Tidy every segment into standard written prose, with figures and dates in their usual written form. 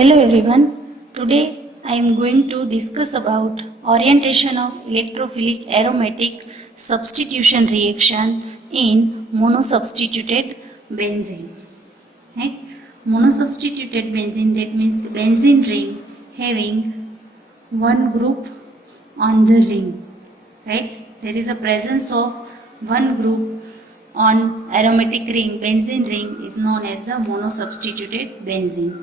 Hello everyone. Today I am going to discuss about orientation of electrophilic aromatic substitution reaction in monosubstituted benzene. Right? Monosubstituted benzene, that means the benzene ring having one group on the ring. Right? There is a presence of one group on aromatic ring, benzene ring is known as the monosubstituted benzene.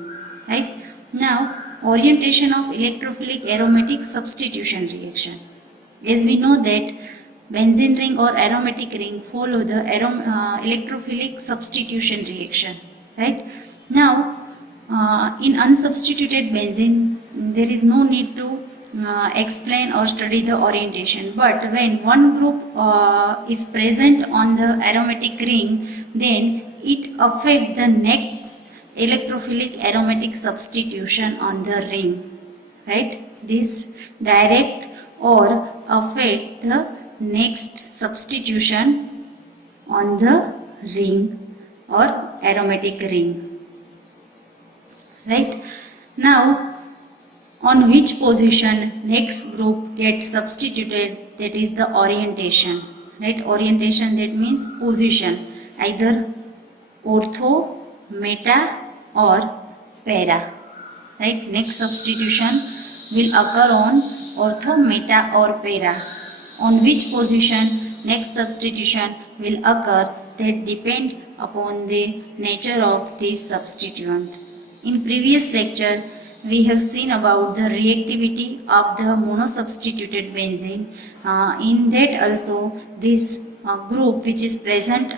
Right? Now, orientation of electrophilic aromatic substitution reaction. As we know that benzene ring or aromatic ring follow the electrophilic substitution reaction. Right? Now, in unsubstituted benzene, there is no need to explain or study the orientation, but when one group is present on the aromatic ring, then it affects the next electrophilic aromatic substitution on the ring. Right? This direct or affect the next substitution on the ring or aromatic ring. Right? Now, on which position next group gets substituted, that is the orientation. Right? Orientation, that means position, either ortho, meta or para. Right? Next substitution will occur on ortho, meta or para. On which position next substitution will occur, that depend upon the nature of this substituent. In previous lecture, we have seen about the reactivity of the monosubstituted benzene. In that also, this group which is present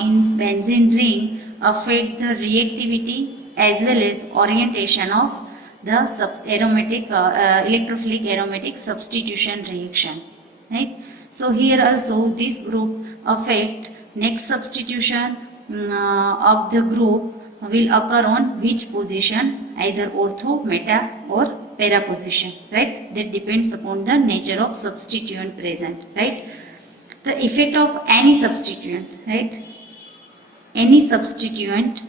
in benzene ring affect the reactivity as well as orientation of the aromatic electrophilic aromatic substitution reaction. Right? So here also this group affect next substitution of the group will occur on which position, either ortho, meta or para position. Right? That depends upon the nature of substituent present. Right? The effect of any substituent. Right? Any substituent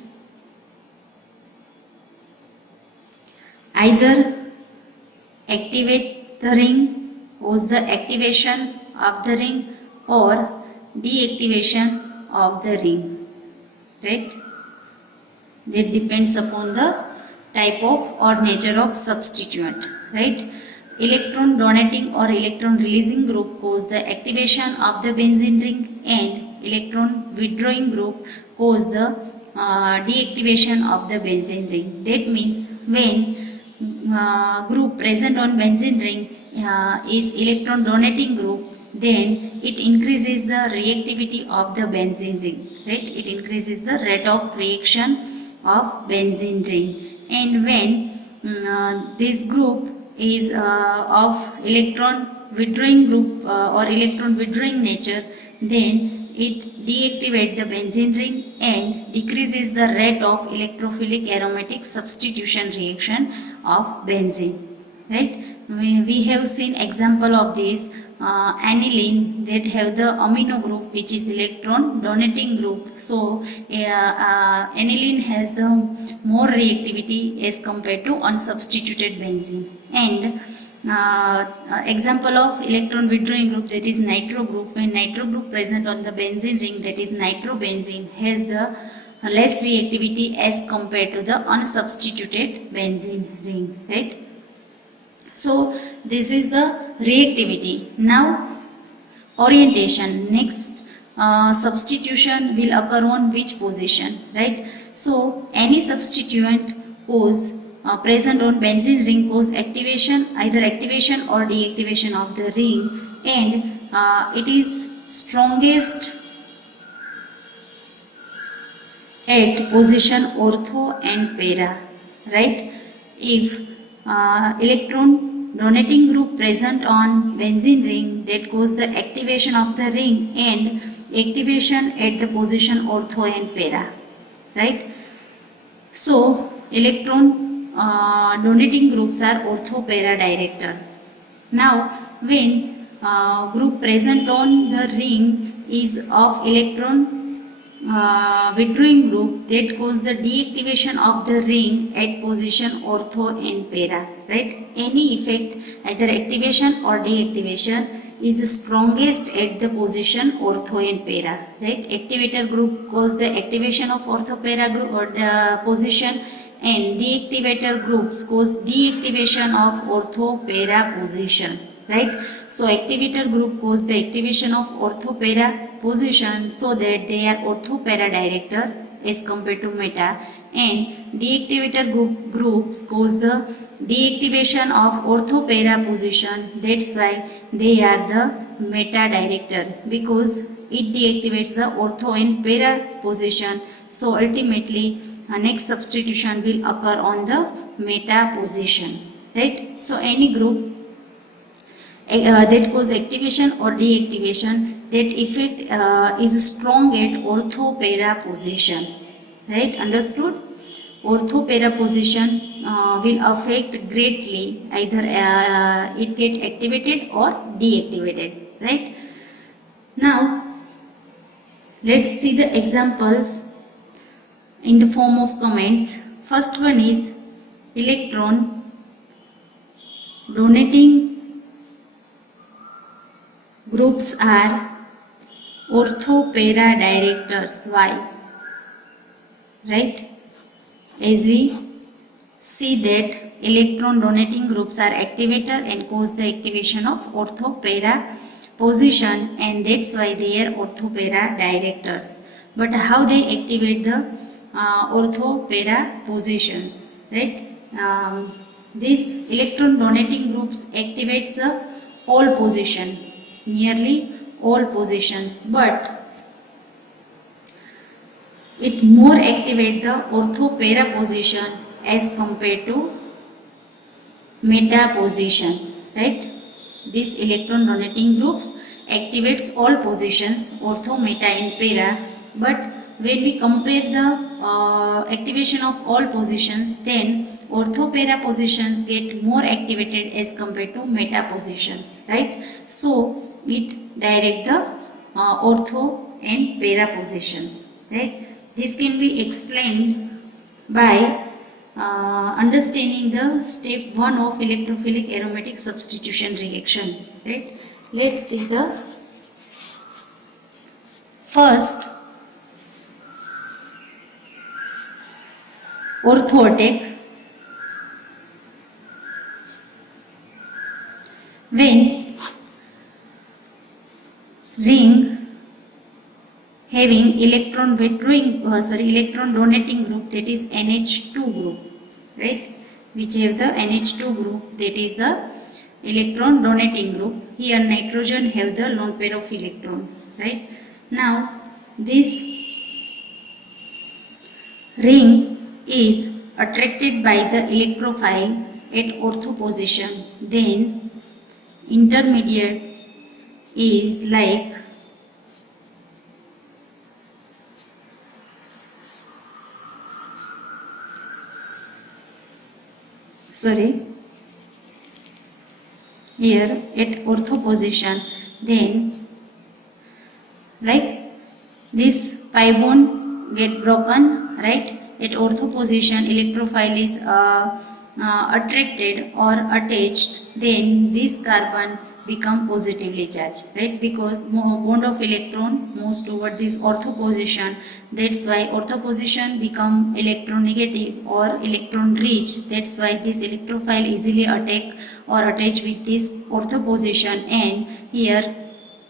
either activate the ring, cause the activation of the ring, or deactivation of the ring. Right? That depends upon the type of or nature of substituent. Right? Electron donating or electron releasing group cause the activation of the benzene ring, and electron withdrawing group cause the deactivation of the benzene ring. That means when group present on benzene ring is electron donating group, then it increases the reactivity of the benzene ring. Right? It increases the rate of reaction of benzene ring. And when this group is of electron withdrawing group or electron withdrawing nature, then it deactivates the benzene ring and decreases the rate of electrophilic aromatic substitution reaction of benzene. Right? We have seen example of this aniline that have the amino group which is electron donating group. So aniline has the more reactivity as compared to unsubstituted benzene. And example of electron withdrawing group, that is nitro group. When nitro group present on the benzene ring, that is nitrobenzene, has the less reactivity as compared to the unsubstituted benzene ring. Right? So this is the reactivity. Now orientation, next substitution will occur on which position. Right? So any substituent cause present on benzene ring cause activation, either activation or deactivation of the ring, and it is strongest at position ortho and para. Right? If electron donating group present on benzene ring, that cause the activation of the ring and activation at the position ortho and para. Right? So electron donating groups are ortho para director. Now when group present on the ring is of electron withdrawing group that cause the deactivation of the ring at position ortho and para, right? Any effect, either activation or deactivation, is strongest at the position ortho and para, right? Activator group cause the activation of ortho para group or position, and deactivator groups cause deactivation of ortho para position, right? So activator group cause the activation of ortho para position so that they are ortho para director as compared to meta, and deactivator groups cause the deactivation of ortho para position, that's why they are the meta director, because it deactivates the ortho and para position. So ultimately next substitution will occur on the meta position, right? So any group that cause activation or deactivation, that effect is strong at ortho para position, right? Understood? Ortho para position will affect greatly, either it get activated or deactivated, right? Now let's see the examples in the form of comments. First one is electron donating groups are ortho para directors. Why? Right? As we see that electron donating groups are activator and cause the activation of ortho para position, and that's why they are ortho para directors. But how they activate the ortho para positions, right? These electron donating groups activates all position, nearly all positions, but it more activate the ortho para position as compared to meta position, right? This electron donating groups activates all positions, ortho, meta and para, but when we compare the activation of all positions, then ortho para positions get more activated as compared to meta positions, right? So it direct the ortho and para positions, right? This can be explained by understanding the step 1 of electrophilic aromatic substitution reaction, right? Let's see the first ortho attack. When ring having electron donating group, that is NH2 group, right? Which have the NH2 group, that is the electron donating group. Here nitrogen have the lone pair of electron, right? Now this ring is attracted by the electrophile at ortho position, then intermediate is like here at ortho position, then like this pi bond get broken, right? At ortho position electrophile is attracted or attached, then this carbon become positively charged, right? Because bond of electron moves toward this ortho position, that's why ortho position become electronegative or electron rich, that's why this electrophile easily attack or attach with this ortho position, and here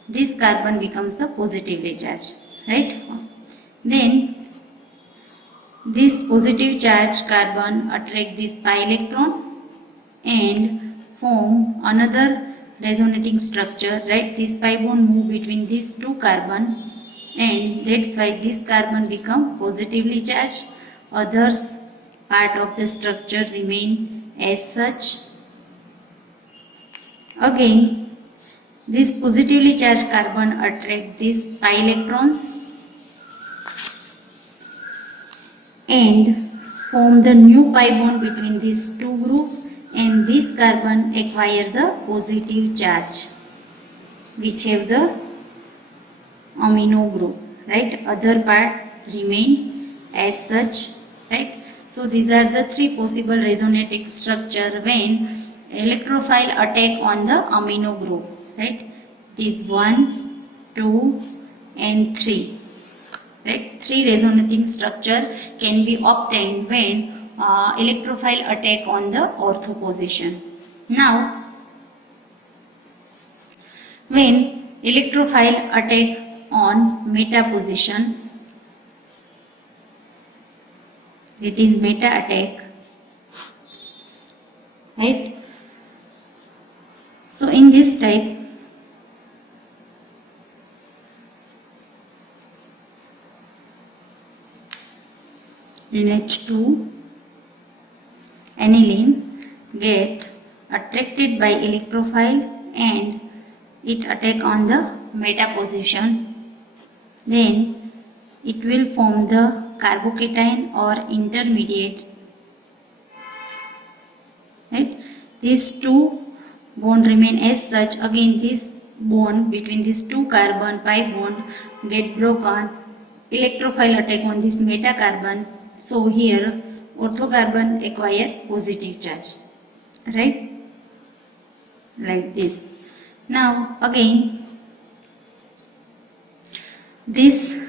this carbon becomes the positively charged, right? Then this positive charged carbon attract this pi electron and form another resonating structure, right? This pi bond move between these two carbon, and that's why this carbon become positively charged. Others part of the structure remain as such. Again, this positively charged carbon attract these pi electrons and form the new pi bond between these two groups, and this carbon acquire the positive charge which have the amino group, right? Other part remain as such, right? So these are the three possible resonating structure when electrophile attack on the amino group, right? It is 1, 2 and 3, right? Three resonating structure can be obtained when electrophile attack on the ortho position. Now, when electrophile attack on meta position, it is meta attack, right? So in this type, NH2 aniline get attracted by electrophile and it attack on the meta position, then it will form the carbocation or intermediate, right? These two bond remain as such. Again, this bond between these two carbon pi bond get broken, electrophile attack on this meta carbon, so here ortho carbon acquire positive charge, right? Like this. Now again, this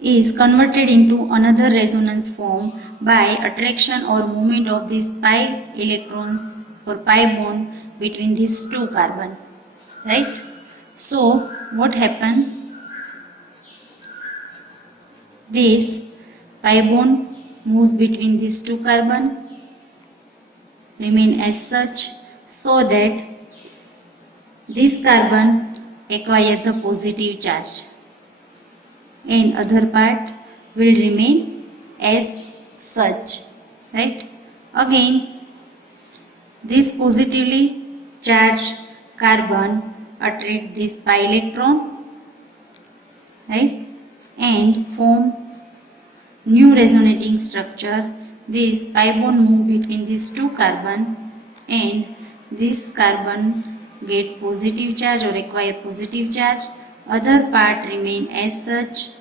is converted into another resonance form by attraction or movement of these pi electrons or pi bond between these two carbon, right? So what happened? This pi bond moves between these two carbon, remain as such, so that this carbon acquire the positive charge and other part will remain as such, right? Again, this positively charged carbon attract this pi electron, right, and form new resonating structure. This pi bond move between these two carbon and this carbon get positive charge or acquire positive charge, other part remain as such,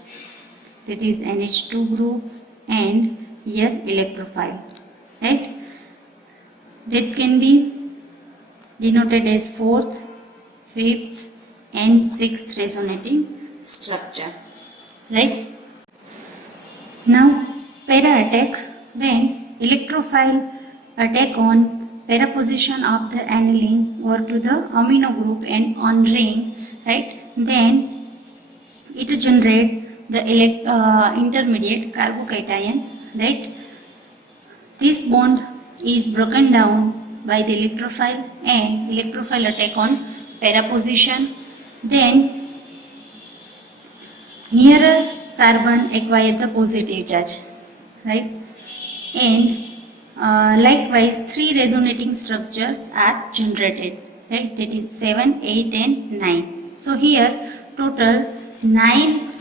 that is NH2 group and here electrophile, right? That can be denoted as fourth, fifth and sixth resonating structure, right? Now para attack, when electrophile attack on para position of the aniline or to the amino group and on ring, right, then it generate the intermediate carbocation, right? This bond is broken down by the electrophile and electrophile attack on para position, then nearer carbon acquire the positive charge, right? And likewise, three resonating structures are generated, right? That is 7, 8 and 9. So here total 9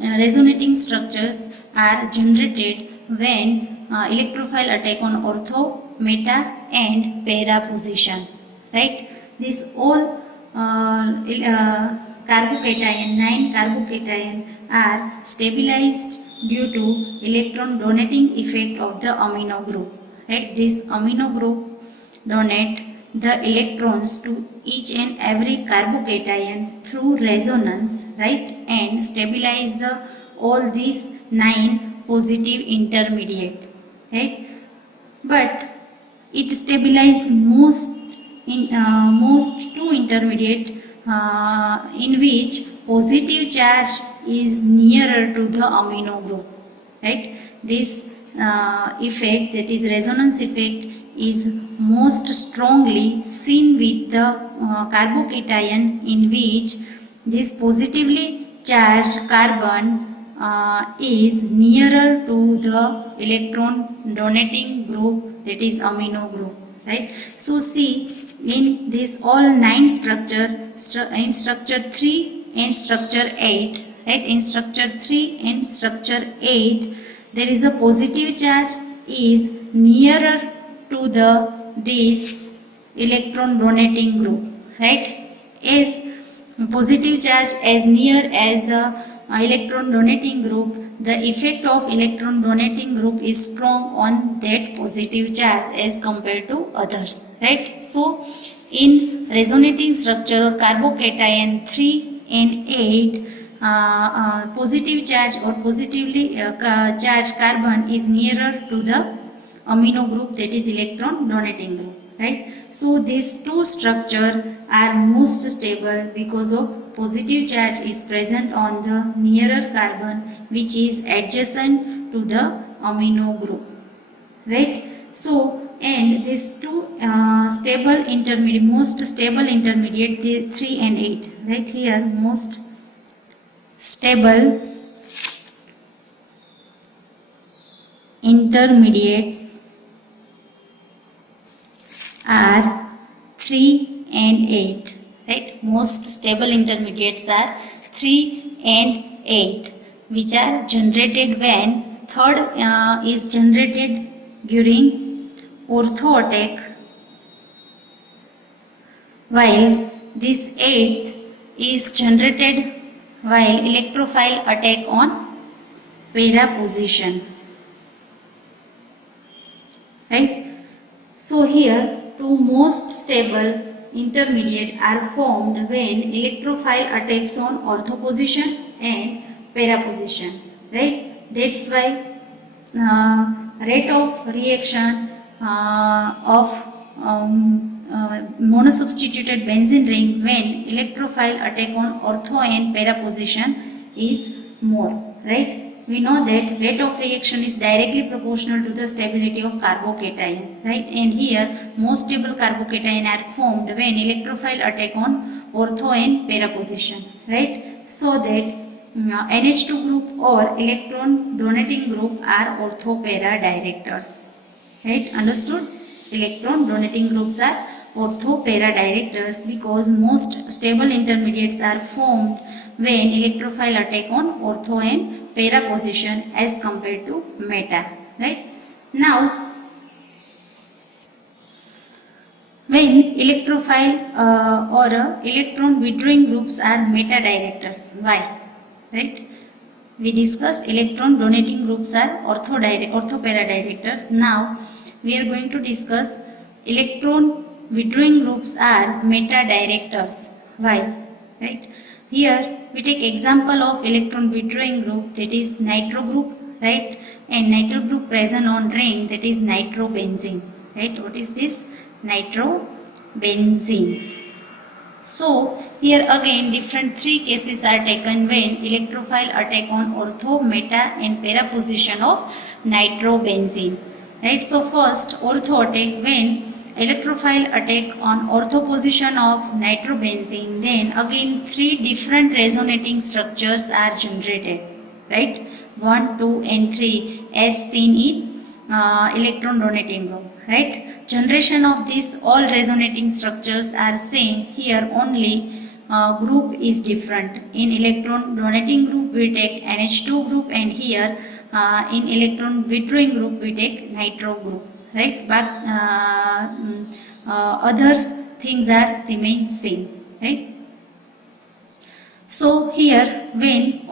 resonating structures are generated when electrophile attack on ortho, meta and para position, right? This all carbocation, 9 carbocation are stabilized due to electron donating effect of the amino group, right? This amino group donate the electrons to each and every carbocation through resonance, right, and stabilize the all these 9 positive intermediate, right? But it stabilized most two intermediate in which positive charge is nearer to the amino group, right? This effect, that is resonance effect, is most strongly seen with the carbocation in which this positively charged carbon is nearer to the electron donating group, that is amino group, right? So see, in this all 9 structure, in structure 3 and structure 8, right, in structure 3 and structure 8, there is a positive charge is nearer to the this electron donating group, right? As positive charge as near as the electron donating group, the effect of electron donating group is strong on that positive charge as compared to others, right? So in resonating structure or carbocation 3 and 8, positive charge or positively charged carbon is nearer to the amino group, that is electron donating group, right? So these two structures are most stable because of positive charge is present on the nearer carbon which is adjacent to the amino group, right? So and these two stable intermediate, most stable intermediate, the 3 and 8, right? Here most stable intermediates are 3 and 8, right? Most stable intermediates are 3 and 8, which are generated when third is generated during ortho attack, while this 8th is generated while electrophile attack on para position, right? So here two most stable intermediate are formed when electrophile attacks on ortho position and para position, right? That's why rate of reaction of monosubstituted benzene ring when electrophile attack on ortho and para position is more, right? We know that rate of reaction is directly proportional to the stability of carbocation, right? And here most stable carbocation are formed when electrophile attack on ortho and para position, right? So that NH2 group or electron donating group are ortho-para directors, right? Understood? Electron donating groups are ortho-para directors because most stable intermediates are formed when electrophile attack on ortho and para position as compared to meta, right? Now, when electrophile or electron withdrawing groups are meta directors, why? Right? We discussed electron donating groups are ortho-para directors. Now we are going to discuss electron withdrawing groups are meta directors. Why? Right? Here we take example of electron withdrawing group, that is nitro group, right? And nitro group present on ring, that is nitrobenzene, right? What is this? Nitrobenzene. So here again different three cases are taken when electrophile attack on ortho, meta and para position of nitrobenzene, right? So first ortho attack, when electrophile attack on ortho position of nitrobenzene, then again three different resonating structures are generated, right? 1, 2 and 3 as seen in electron donating group, right? Generation of these all resonating structures are same. Here only group is different. In electron donating group we take NH2 group, and here in electron withdrawing group we take nitro group, right? But others things are remain same, right? So here when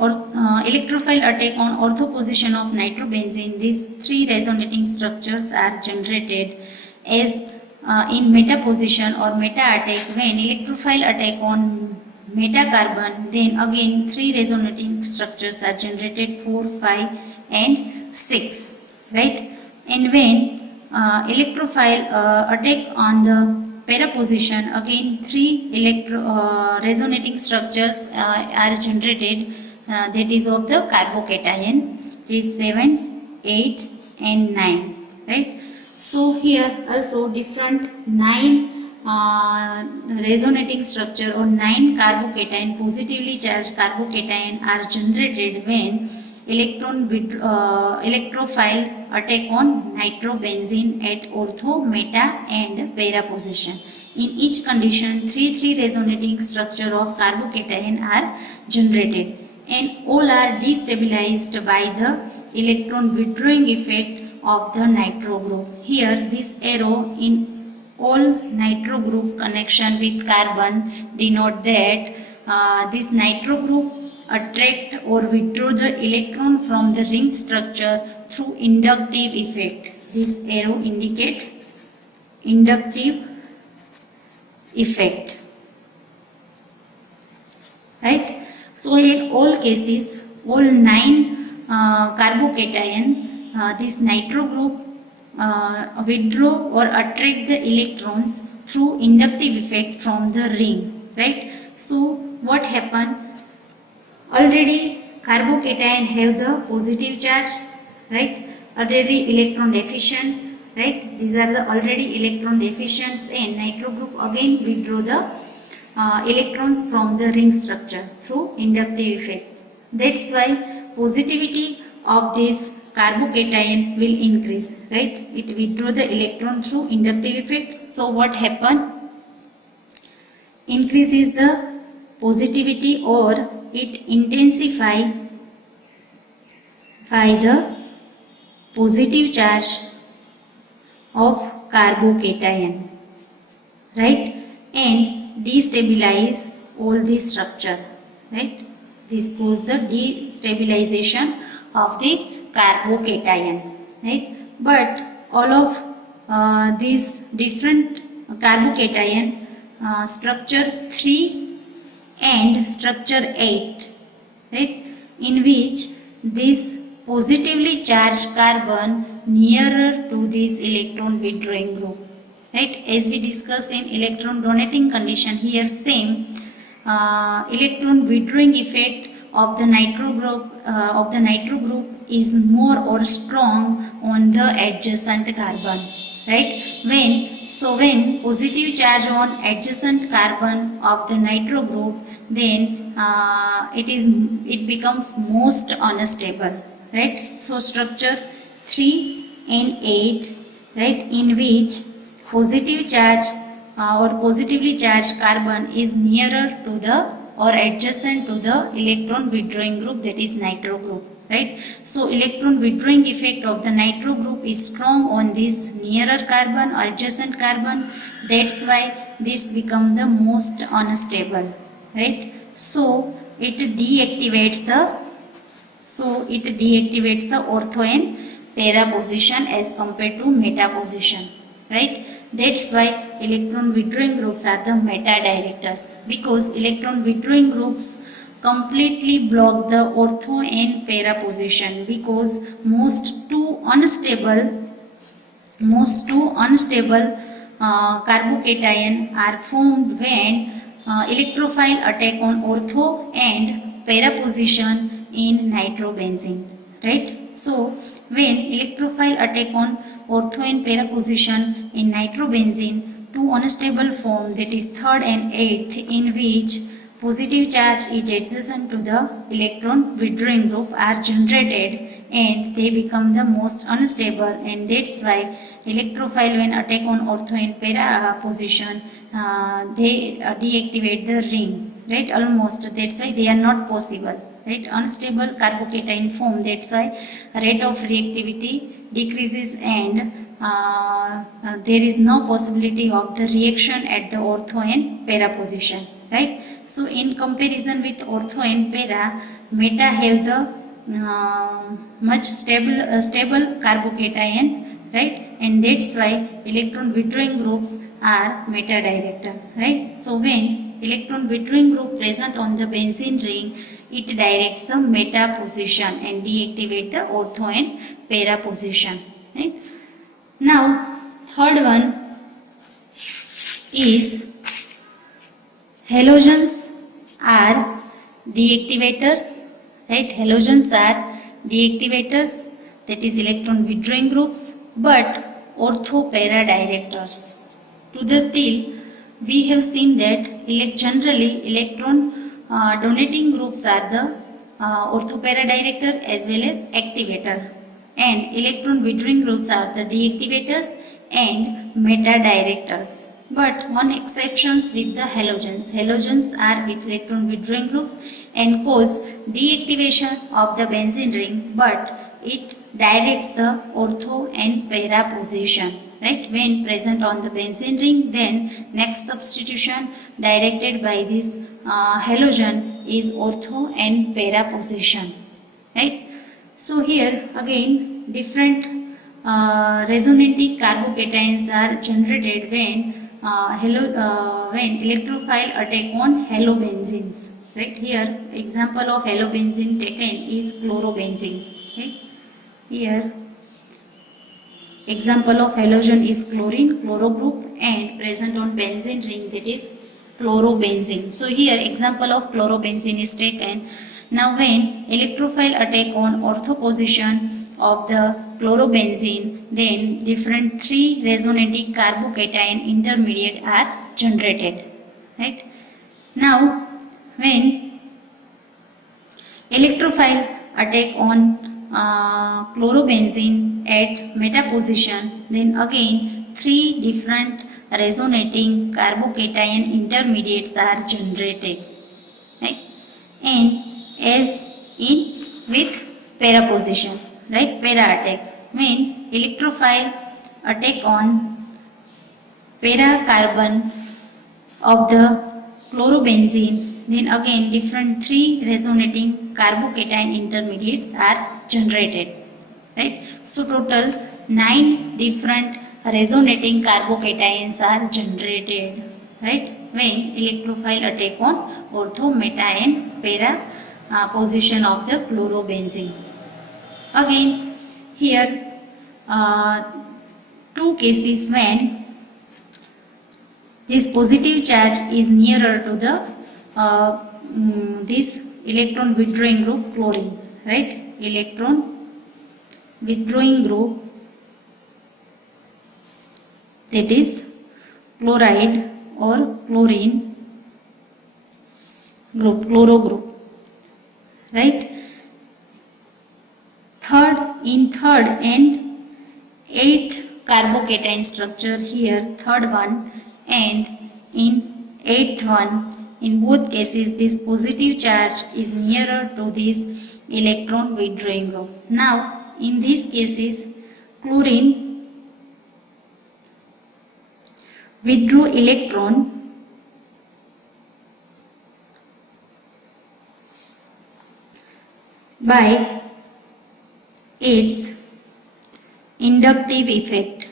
electrophile attack on ortho position of nitrobenzene, these three resonating structures are generated as in meta position or meta attack. When electrophile attack on meta carbon, then again three resonating structures are generated, 4, 5 and 6, right? And when electrophile attack on the para position, again three resonating structures are generated, that is of the carbocation, is 7, 8 and 9, right? So here also different 9 resonating structure or 9 carbocation, positively charged carbocation are generated when electrophile attack on nitrobenzene at ortho, meta and para position. In each condition, 3 resonating structure of carbocation are generated, and all are destabilized by the electron withdrawing effect of the nitro group. Here this arrow in all nitro group connection with carbon denote that this nitro group attract or withdraw the electron from the ring structure through inductive effect. This arrow indicate inductive effect, right? So in all cases, all 9 carbocation, this nitro group withdraw or attract the electrons through inductive effect from the ring, right? So what happened? Already carbocation have the positive charge, right? Already electron deficient, right? These are the already electron deficient, and nitro group again withdraw the electrons from the ring structure through inductive effect. That's why positivity of this carbocation will increase, right? It withdraw the electron through inductive effects. So what happened? Increases the positivity, or it intensify the positive charge of carbocation, right? And destabilize all the structure, right? This goes the destabilization of the carbocation, right? But all of these different carbocation, structure 3 and structure 8, right, in which this positively charged carbon nearer to this electron withdrawing group, right? As we discussed in electron donating condition, here same electron withdrawing effect of the nitro group is more or strong on the adjacent carbon, right? When positive charge on adjacent carbon of the nitro group, then it becomes most unstable, right? So structure 3 and 8, right, in which positive charge or positively charged carbon is nearer to the or adjacent to the electron withdrawing group, that is nitro group, right? So electron withdrawing effect of the nitro group is strong on this nearer carbon or adjacent carbon. That's why this become the most unstable, right? So it deactivates the ortho and para position as compared to meta position, right? That's why electron withdrawing groups are the meta directors, because electron withdrawing groups completely block the ortho and para position, because most two unstable carbocation are formed when electrophile attack on ortho and para position in nitrobenzene, right? So when electrophile attack on ortho and para position in nitrobenzene, two unstable form, that is 3rd and 8th, in which positive charge is adjacent to the electron withdrawing group, are generated, and they become the most unstable, and that's why electrophile when attack on ortho and para position, they deactivate the ring, right? Almost, that's why they are not possible, right? Unstable carbocation form, that's why rate of reactivity decreases, and there is no possibility of the reaction at the ortho and para position, right? So in comparison with ortho and para, meta have the much stable carbocation, right? And that's why electron withdrawing groups are meta director, right? So when electron withdrawing group present on the benzene ring, it directs the meta position and deactivate the ortho and para position, right? Now third one is halogens are deactivators, right? Halogens are deactivators, that is electron withdrawing groups, but ortho para directors. To the till, we have seen that generally electron donating groups are the ortho para director as well as activator, and electron withdrawing groups are the deactivators and meta directors. But one exceptions with the halogens. Halogens are with electron withdrawing groups and cause deactivation of the benzene ring, but it directs the ortho and para position, right? When present on the benzene ring, then next substitution directed by this halogen is ortho and para position, right? So here again different resonating carbocations are generated when when electrophile attack on halobenzenes. Right, here example of halobenzene taken is chlorobenzene. Right? Here example of halogen is chlorine, chloro group, and present on benzene ring, that is chlorobenzene. So here example of chlorobenzene is taken. Now when electrophile attack on ortho position of the chlorobenzene, then different 3 resonating carbocation intermediate are generated. Right? Now when electrophile attack on chlorobenzene at meta position, then again 3 different resonating carbocation intermediates are generated, right? And as in with para position, right? Para attack, when electrophile attack on para carbon of the chlorobenzene, then again different 3 resonating carbocation intermediates are generated, right? So total 9 different resonating carbocations are generated, right? When electrophile attack on ortho, meta and para position of the chlorobenzene. Again here 2 cases when this positive charge is nearer to the this electron withdrawing group chlorine, right? Electron withdrawing group, that is chloride or chlorine group, chloro group, right? Third and 8th carbocation structure, here third one and in 8th one, in both cases this positive charge is nearer to this electron withdrawing group. Now in these cases chlorine withdrew electron by its inductive effect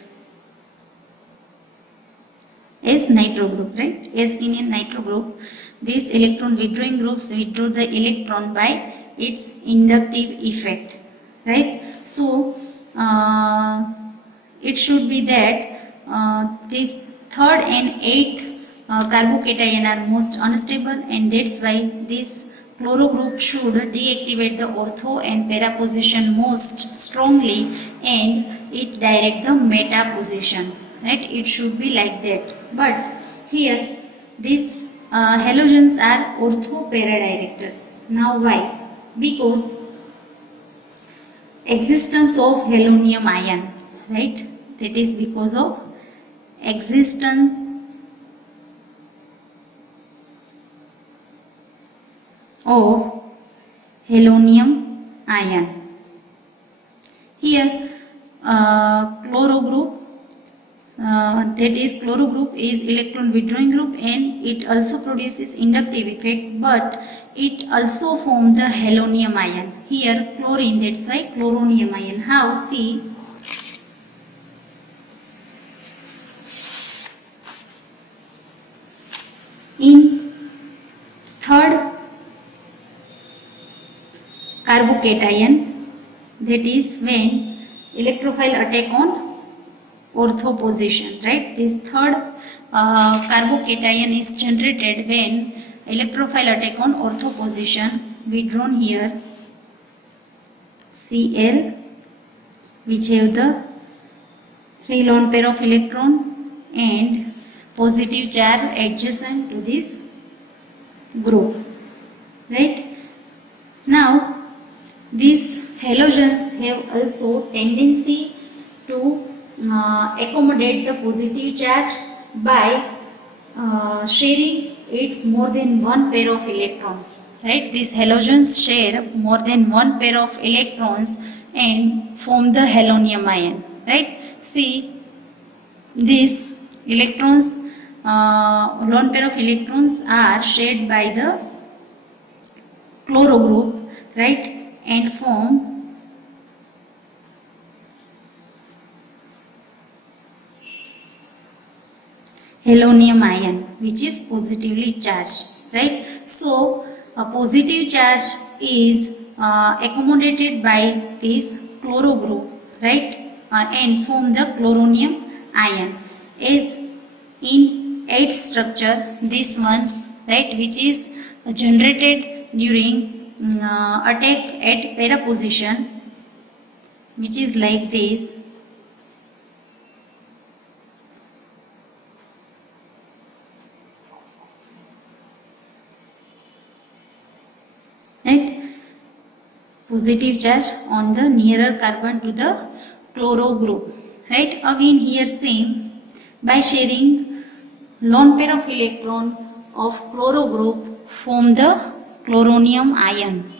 as nitro group, right? As in a nitro group, these electron withdrawing groups withdraw the electron by its inductive effect, right? So it should be that this 3rd and 8th carbocation are most unstable, and that's why this chloro group should deactivate the ortho and para position most strongly, and it direct the meta position, right? It should be like that. But here these halogens are ortho para directors. Now why? Because existence of halonium ion, right? That is because of existence of halonium ion. Here chloro group, that is chloro group is electron withdrawing group, and it also produces inductive effect, but it also forms the halonium ion. Here chlorine, that's why chloronium ion. How? See, in 3rd carbocation, that is when electrophile attack on ortho position, right? This 3rd carbocation is generated when electrophile attack on ortho position. We drawn here Cl, which have the 3 lone pair of electron and positive charge adjacent to this group, right? Now these halogens have also tendency to accommodate the positive charge by sharing its more than one pair of electrons, right? These halogens share more than one pair of electrons and form the halonium ion, right? See, these electrons, lone pair of electrons are shared by the chloro group, right, and form helium ion, which is positively charged, right. So a positive charge is accommodated by this chloro group, right, and form the chloronium ion. As in 8th structure, this one, right, which is generated during attack at para position, which is like this. Right, positive charge on the nearer carbon to the chloro group, right. Again here same, by sharing lone pair of electron of chloro group form the chloronium ion.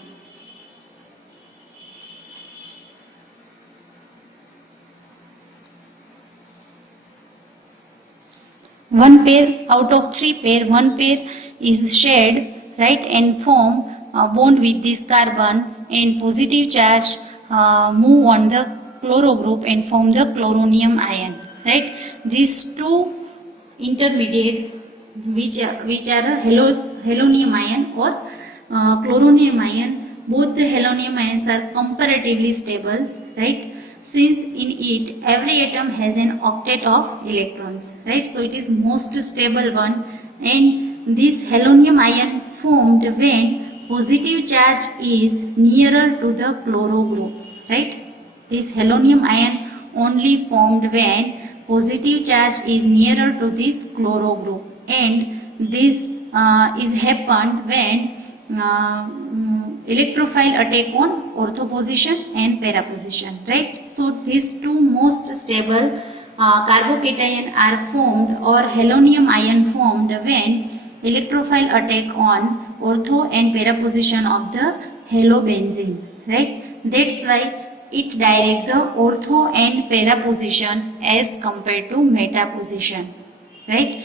One pair out of 3 pair, one pair is shared, right, and form bond with this carbon, and positive charge move on the chloro group and form the chloronium ion, right. These two intermediate which are helium ion or chloronium ion, both the helium ions are comparatively stable, right, since in it every atom has an octet of electrons, right. So it is most stable one, and this helium ion formed when positive charge is nearer to the chloro group, right. This helium ion only formed when positive charge is nearer to this chloro group, and this is happened when electrophile attack on ortho position and para position, right. So these two most stable carbocation are formed or helium ion formed when electrophile attack on ortho and para position of the halobenzene, right. That's why it direct the ortho and para position as compared to meta position, right.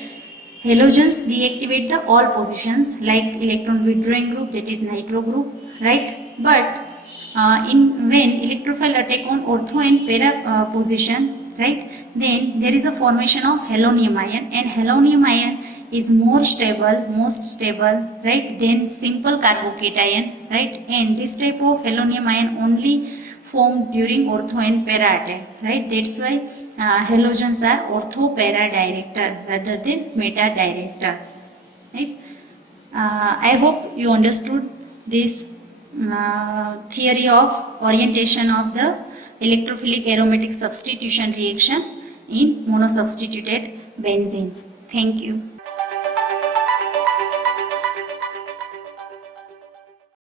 Halogens deactivate the all positions like electron withdrawing group, that is nitro group, right. But when electrophile attack on ortho and para position, right, then there is a formation of helium ion, and helium ion is most stable, right, than simple carbocation, right, and this type of helium ion only formed during ortho and para attack, right. That's why halogens are ortho para director rather than meta director, right. I hope you understood this theory of orientation of the electrophilic aromatic substitution reaction in monosubstituted benzene. Thank you.